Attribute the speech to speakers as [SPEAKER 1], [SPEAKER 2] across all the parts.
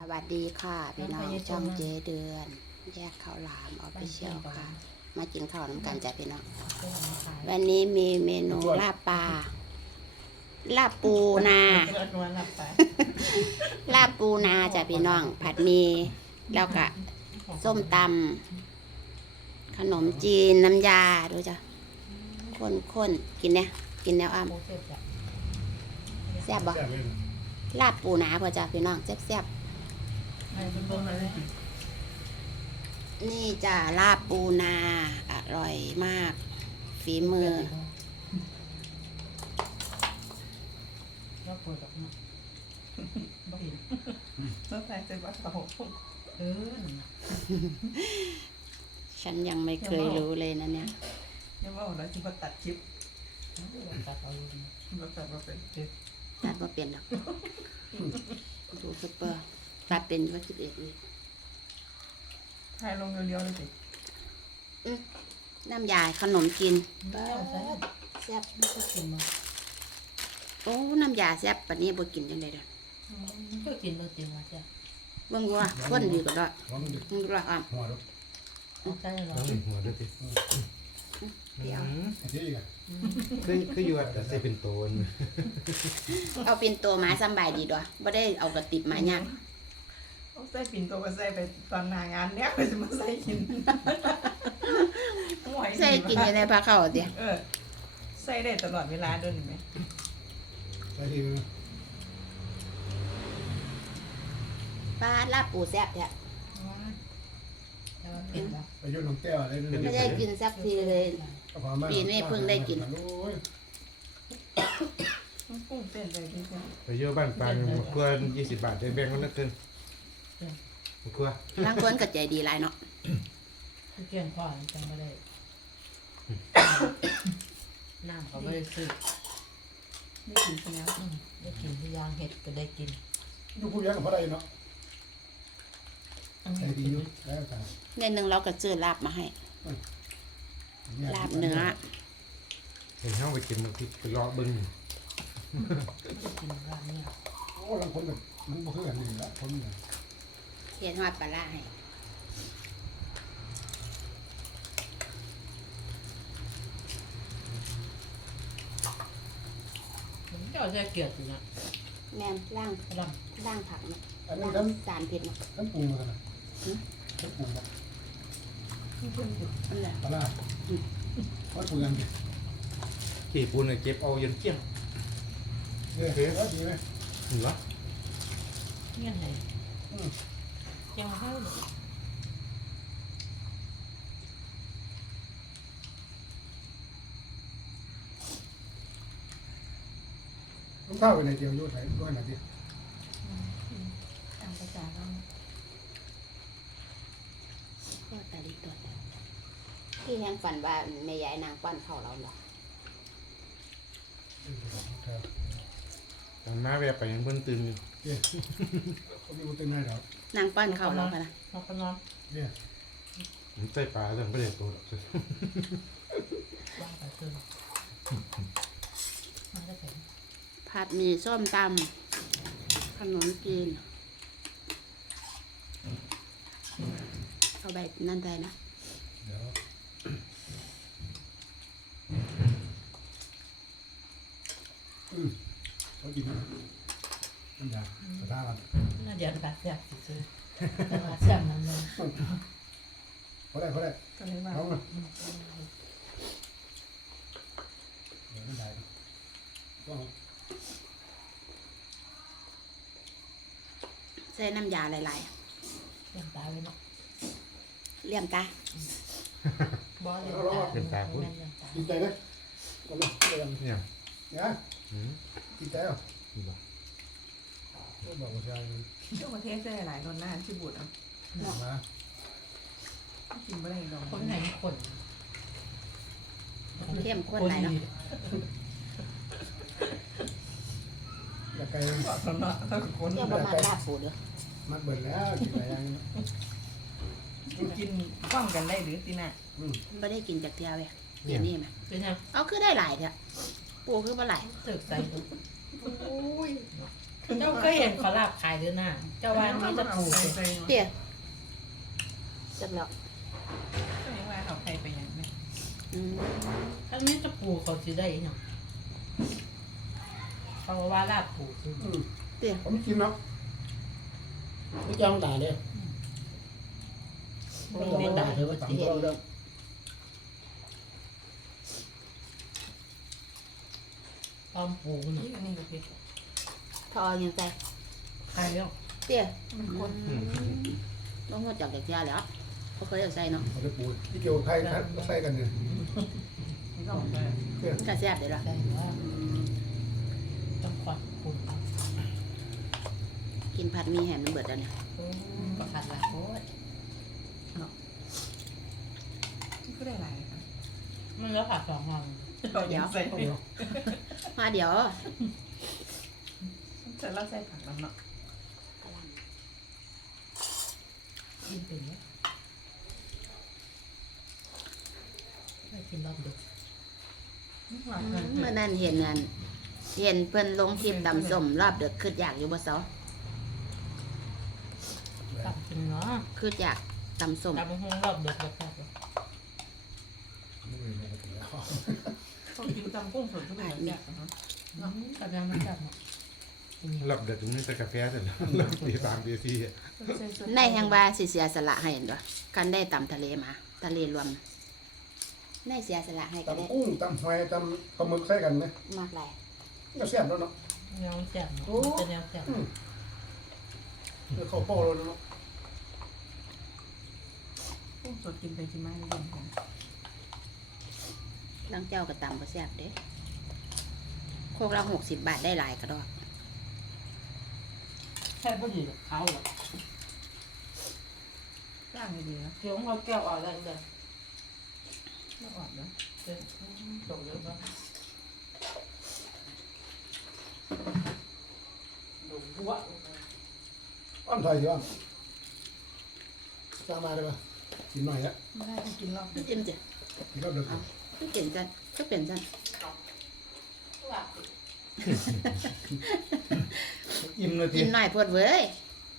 [SPEAKER 1] วัสดีค่ะพี่น้องช่องเจเดือนแยกข้าวหลามออฟฟิเชียลค่ะ มากินข้าวน้ำกันจ้ะพี่น้องวันนี้มีเมนูลาบปลาลาบปูนาลาบปูนาจ้ะพี่น้องผัดหมี่แล้วก็ส้มตำขนมจีนน้ำยาดูจ้ะข้นกินเนี่ยกินแนวอ้ำแซ่บบ่ลาบปูนาพอจ้ะพี่น้องแซ่บนี่จ้ะลาบปูนาอร่อยมากฝีมือฉันยังไม่เคยรู้เลยนะเนี่ย
[SPEAKER 2] ยังว่าเราจะมาตัดคลิปตัดมาเป็น
[SPEAKER 1] ตัดมาเปลี่ยนหรอกดูซุปเปอร์ตัดเป็นว่า11เลย
[SPEAKER 2] ถ่ายลงเรียวๆเลยสิ
[SPEAKER 1] น้ำยาขนมจีนแซ่บโอ้น้ำยาแซ่บปานนี้บ่กินจังได๋เด้อ
[SPEAKER 3] ก็กินบ่จริงว่าจ้ะ
[SPEAKER 1] เบิ่งว่าคนดีก็ได้มึงว่าอ้ำ
[SPEAKER 3] ใช่หรอ
[SPEAKER 4] หัวด้วยสิ
[SPEAKER 1] เดี๋ยว
[SPEAKER 4] คืออยู่แต่ใส่เป็นโตน
[SPEAKER 1] เอาเป็นตัวมาสำบายดีด้วยบ่ได้เอากระติบมายาก
[SPEAKER 2] ใส่ปิ่นโตก็ใส่ไปตอนหน้างานเนี้ยไปจะมาใส่กิน
[SPEAKER 1] ใส่กินอยู่ในผ้าเข้าสิ
[SPEAKER 2] ใส่ได้ตลอดเวลาด้วยไหม
[SPEAKER 4] ไปที
[SPEAKER 1] ปลาลาบปูแซ่บแท้
[SPEAKER 4] ไปยุ่งน้องแก้วอะไร
[SPEAKER 1] ไม่ได้กินสักทีเลยปีนี้เพิ่งได้กิน
[SPEAKER 2] กุ้งเต้นเลยพี่เจ้า
[SPEAKER 4] ไปเยอะบ้านปลาเพื่อน20 บาทได้แบ่งกันนักเกินกลัว
[SPEAKER 1] บางคนก็ใจดีหลายเนาะ
[SPEAKER 3] เกี่ยงข้อจังไม่ได้น้ำเขาไม่ได้ซื้อ
[SPEAKER 2] ไม่กินใช่ไหม
[SPEAKER 3] ได้กินที่ย่างเห็ดก็ได้กิน
[SPEAKER 4] ดูผู้เลี้ยงกับพ่อได้เนาะใจดีอยู่แล้วจ้ะ
[SPEAKER 1] ในหนึ่งเราก็ซื้อลาบมาให้ลาบเนื้อ
[SPEAKER 4] เห็นห้องไปกินมันที่ไปรอบึ้ง
[SPEAKER 3] กินร้านนี้
[SPEAKER 4] โอ้บางคนแบบมันบ่คือกันนี่ละคนเนี่ย
[SPEAKER 1] เฮ็ดฮอดปลาร้าให้
[SPEAKER 3] เจ้าจะเกลียดอยู่นะ
[SPEAKER 1] แม่นล่างผักเนาะสารพิษเนาะ
[SPEAKER 4] น้ำปรุงมาขนาดน้ำปรุงแบบ
[SPEAKER 1] นั่นแหละ
[SPEAKER 4] ปลาเขาปรุงยังไงกี่ปูนเนี่ยเก็บเอายันเที่ยงเฮ้ยดีไหมเหรอ
[SPEAKER 3] เงี้ยไหนยังเข้า
[SPEAKER 4] ต้องเข้าไปในเดียวยุ่งไหนด้วยไหนดิ
[SPEAKER 3] ตามภาษาเรา
[SPEAKER 1] ก็ตาลิตัวที่แห้งฝันว่าแม่ยายนางปั้นเข้าเราเนาะ
[SPEAKER 4] ตอนมาแวะไปยังเพิ่นตื่นเขาไม่รู้ตื่นได้หรอก
[SPEAKER 1] นางปั้นเข้าเราค่ะนะ
[SPEAKER 3] เราก็นอน
[SPEAKER 4] เนี่ยมันใส่ปลาแต่ไม่ได้ตัวหรอก
[SPEAKER 3] ว่างไปตื่นมาได้ถึง
[SPEAKER 1] ผัดหมี่ส้มตำขนมจีนเอาใบนั่นได้นะ
[SPEAKER 4] เดี๋ยวเขากินน้ำยาสะท้าน
[SPEAKER 3] น่าเดี๋ยวตัดเสียบซื้อแต่ว่าเสียบนั่นเลย
[SPEAKER 4] เขาได้
[SPEAKER 2] ก็เลยมา
[SPEAKER 4] เขาเลยเดี๋ยวไม่ได้ก็
[SPEAKER 1] ใส่น้ำยาหลาย
[SPEAKER 3] เลี้ยงตาไว้เนาะ
[SPEAKER 1] ๆเลี่ยมตา
[SPEAKER 3] บ่เลี้ยงตา
[SPEAKER 4] กินใจเลยก็ไม่เนี่ยเนี่ยกินใจเหรอบอกว่าใช่
[SPEAKER 2] ช่วงประเทศได้หลายคนหน้าที่บุตรอ่ะ
[SPEAKER 4] มา
[SPEAKER 2] กินไม่ได้ดอก
[SPEAKER 3] คนไหนคน
[SPEAKER 1] เข้มข้นหลายเนาะ
[SPEAKER 4] อยากไก่
[SPEAKER 2] ตอนนั้นถ้าคน
[SPEAKER 1] เที่ยวประมาณลาบปูเด้อ
[SPEAKER 4] มัดเบิ่นแล้วกินอะไรยัง
[SPEAKER 2] กินป้องกันได้หรือตีน่ะ
[SPEAKER 1] ไม่ได้กินจากเที่ยวเลยเดี๋ยวนี้ไหม
[SPEAKER 3] เป็นยัง
[SPEAKER 1] เอาคือได้หลายเถอะปูคือบ่หลาย
[SPEAKER 3] เสิร์ฟใส่
[SPEAKER 2] โอ้ย
[SPEAKER 3] เจ้าก็เห็นเขาลาบขายด้วยนะเจ้าวันนี้จะปู
[SPEAKER 2] ใส่
[SPEAKER 3] สิ
[SPEAKER 2] ใส่
[SPEAKER 1] เตี้ยจักแล้ว
[SPEAKER 2] ก็ยังว่าเอาใครไปอย่างนี้
[SPEAKER 1] อืม
[SPEAKER 3] ถ้าไม่จะปูเขาจะได้ยังเขาว่าลาบปูคือ
[SPEAKER 1] เตี้ย
[SPEAKER 5] ผมกินเนาะไม่จ้องตาเลยไม่จ้องตาเธอว่าสั่งเราเด้อ
[SPEAKER 3] อ้อมปูน่ะ
[SPEAKER 2] นี่อันนี้ก็ผิด
[SPEAKER 1] ทอยังไง
[SPEAKER 3] ใครแล้ว
[SPEAKER 1] เตี้ย
[SPEAKER 2] มันคน
[SPEAKER 1] ต้องงดจากเด็กยาแล้วเขาเคยเอาใส่เนาะ
[SPEAKER 5] เอาไปปูที่เกี่ยวไทยนะใส่กันเนี่ย
[SPEAKER 2] นี่ก็ของได้
[SPEAKER 1] มันก็แซ่บเลยล่ะ
[SPEAKER 3] ใช่ว่าต้องควัดปู
[SPEAKER 1] กินผัดหมีแหมมันเบิดแล้วเนี่ย
[SPEAKER 3] ก็ขัดละโอ้ย
[SPEAKER 2] ก็ได้หลายครับ
[SPEAKER 3] มันแล้วผัด2 วัน
[SPEAKER 2] เราอยากใส่
[SPEAKER 5] เอาเดี๋ยว
[SPEAKER 1] มาเดี๋ยว
[SPEAKER 2] จะเล่าใส่ผักแล้วเนาะ
[SPEAKER 3] กินเป็นไหมไม่กินรอบดึก
[SPEAKER 1] เมื่อนั้นเห็นนั่นเห็นเพิ่นลงคลิปตำส้มรอบเด็กคืดอยากอยู่บ่เซาก
[SPEAKER 3] ลับกินเนาะ
[SPEAKER 1] คืดอยากตำส้ม
[SPEAKER 3] กลับไปห้องรอบดึกแบบแบบ
[SPEAKER 2] ต้องกินจำกุ้งสดทุกอย่างเนี่ย
[SPEAKER 3] กับยังไม่กลับเนาะ
[SPEAKER 4] หลับเดือดถึงนี่แต่กาแฟเสร็จแล้วหลับตีสามตีสี่
[SPEAKER 1] ในแห่งว่าสิเสียสละให้เห็นบ่กันได้ตำทะเลมาทะเลรวมในเสียสละให้ก็ได้
[SPEAKER 5] ตำกุ้งตำหอยตำปลาหมึกใส่กันไหม
[SPEAKER 1] มากหลาย
[SPEAKER 5] ก็แซ่บแล้วเนาะ
[SPEAKER 3] แนวแซ่บเนาะเป็นแนวแซ่บ
[SPEAKER 5] เดี๋ยวเข้าโป้แล้วเนาะ
[SPEAKER 2] กุ้งสดกินไปกินมาไม่ได้กัน
[SPEAKER 1] ลังเจ้าก็ตำบ่แซ่บเด้โคกละ60 บาทได้หลายกระดอก
[SPEAKER 3] แค่พอดีเขาหรอ
[SPEAKER 2] ร่างดีนะ
[SPEAKER 3] เคี้ยวเขาแก้วอ่อนอะไรเลย
[SPEAKER 2] ไม่อ่อนนะ
[SPEAKER 3] จบแล้วปะดูบัว
[SPEAKER 5] อ้อมถอยสิอ้อมสร้างมาได้ปะกินหน่อยละ
[SPEAKER 2] ไม่ได้ต้องกินรอบ
[SPEAKER 1] จิ้มจ้ะ
[SPEAKER 5] กินรอบเดียว
[SPEAKER 1] คือเป็นจันคือเป็นจัน
[SPEAKER 4] อิ่มเลยที
[SPEAKER 1] กินหน่อยพดเว้ย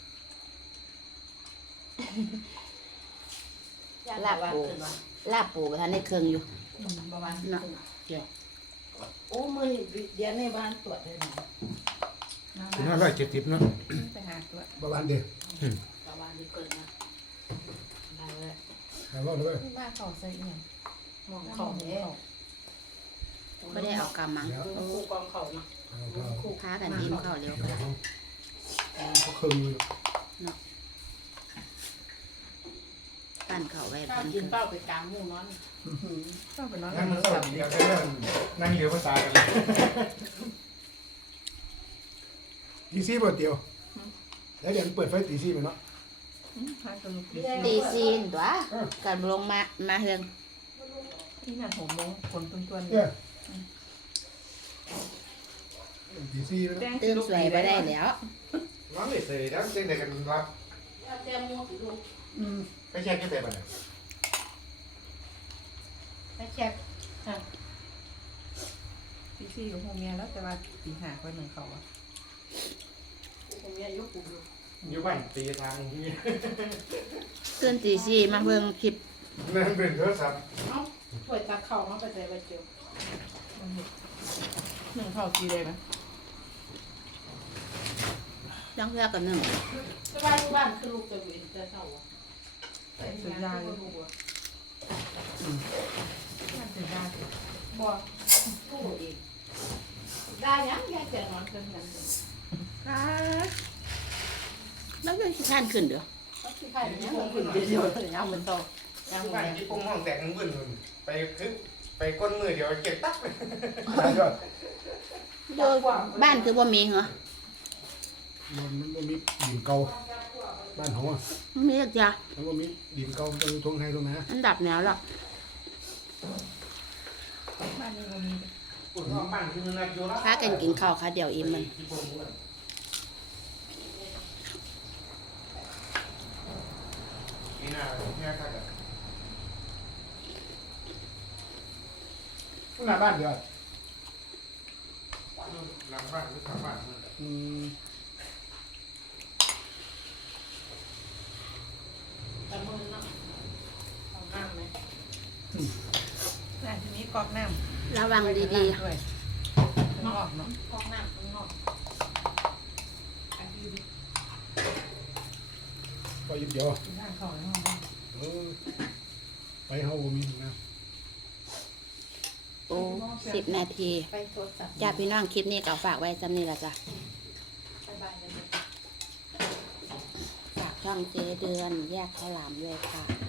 [SPEAKER 1] ลาบปูประทานในเครื่องอยู่
[SPEAKER 2] ประมาณ
[SPEAKER 1] เนาะ
[SPEAKER 3] โอ้มือเดี๋ยวในบ้านตรวจเลยนะ
[SPEAKER 4] ถึง570เนาะ
[SPEAKER 2] ไปหาตัว
[SPEAKER 5] ประมาณเดียว
[SPEAKER 3] ประมาณนี้เกินนะได้เลย
[SPEAKER 5] หารอบเลย
[SPEAKER 2] ไม่ว่าเขาใส่เนี่ย
[SPEAKER 3] มองเข่าเนี่ย
[SPEAKER 1] ไม่ได้เอากำมัง
[SPEAKER 5] เดี๋ยว
[SPEAKER 3] คู่กองเข่านะ
[SPEAKER 1] คู่ค้ากันอิ่มเข้าวเร็วก็ได้
[SPEAKER 5] เขาเครื่องอยู่
[SPEAKER 1] ปั้นเข้าวไว้
[SPEAKER 3] ข้า
[SPEAKER 1] เพิ่น
[SPEAKER 3] กินเป้าไปกลางหมู่นอน
[SPEAKER 2] ต้องไปนอน
[SPEAKER 4] นั่งมันสลับเดียวกันนั่งเดียวภาษากันเลย
[SPEAKER 5] ตีซี่เปิดเดียวแล้วเดี๋ยวเปิดไฟตีซี่ไปเนาะ
[SPEAKER 2] หาตัวลูก
[SPEAKER 1] ตีซีนตัวกันลงมาเฮือง
[SPEAKER 2] ที่น่าโหมลงฝนต้น
[SPEAKER 5] เนี่ยตีซี่ไปเนาะ
[SPEAKER 1] ตื่นสวยบ่ได้แล้ว
[SPEAKER 4] น้องเลยเสยแล้วเจ๊งเด็กกันรับ
[SPEAKER 3] แก้มูสิลูก
[SPEAKER 4] ไปแช่กันแต่บัดเนี่ย
[SPEAKER 3] ให้แช็ค
[SPEAKER 2] ตีซี่กับพวกเมียแล้วแต่ว่าตีหาคนหนึ่งเขาอะ
[SPEAKER 3] ผมมีอายุปูอยู่
[SPEAKER 4] อยู่บ้านตีทางที่
[SPEAKER 1] ตื่นตีซีมาเบิ่งคลิป
[SPEAKER 4] นั่นเป็นโทรศัพท์
[SPEAKER 3] เอ้าถ้วยตาเข่ามาไปใส่ใบเจียว
[SPEAKER 2] หนึ่งเขาตีเลยไหม
[SPEAKER 1] จังเพื่อกันหนึ่ง
[SPEAKER 3] สบายที่บ้านคือลูกจะวิ่งจะเศร้าอ่ะ
[SPEAKER 2] ใส่สุดยาเลย น่าเสียดาย
[SPEAKER 3] บ่ผู้เองได้ยังยายแต่นอนเพิ่นกัน
[SPEAKER 1] แล้วก็ขี้ข้านขึ้นเด้อ
[SPEAKER 3] เขาสิใครยังคงขึ้นเดียวเลยยังเหมือนโตยัง
[SPEAKER 4] ที่
[SPEAKER 3] เหมื
[SPEAKER 4] บ้า
[SPEAKER 3] อน น
[SPEAKER 4] ที่ปุ่มห้องแตกมึนไปคือไปก้นมือเดี๋ยวเก็บตั๊ก
[SPEAKER 5] ได้ก็
[SPEAKER 1] โดยบ้านคือบ่มีเหรอ
[SPEAKER 5] มันมีดินเก่าบ้านเขาอ่ะ
[SPEAKER 1] มันมีจักจ้ะ
[SPEAKER 5] มันก็มีดินเก่าตรงทงไห้ตรงนั้น
[SPEAKER 1] อันดับแนวหรอก
[SPEAKER 2] บ้านนี้ก็มี
[SPEAKER 4] ปุ่นห้องบ้านคือนาโยละ
[SPEAKER 1] ค้ากันกินข้าวค่ะเดี๋ยวอิ่มมัน
[SPEAKER 4] ที่ปุ่มม้วนนี่น่าแค่กัน
[SPEAKER 5] หน้าบ้านเดียว
[SPEAKER 4] หลังบ้านหรือข้างบ้าน
[SPEAKER 5] อืม
[SPEAKER 2] กอกน้ำ
[SPEAKER 1] ระวังดี
[SPEAKER 2] ด้วยนอกเนาะ
[SPEAKER 3] กองน้ำข้างนอก
[SPEAKER 5] ไปยิบเดียว
[SPEAKER 2] กินข้าวเข้าในห้องน้
[SPEAKER 5] ไปเฮาบ่มีนะ
[SPEAKER 1] ๆ โอ้10 นาที
[SPEAKER 3] ไปโทรศัพท์
[SPEAKER 1] จ้าพี่น้องคลิปนี้ก็ฝากไว้จำนี้ละจ้ะ
[SPEAKER 3] บายบายกัน
[SPEAKER 1] ฝากช่องเจเดือนแยกข้าวหลามด้วยค่ะ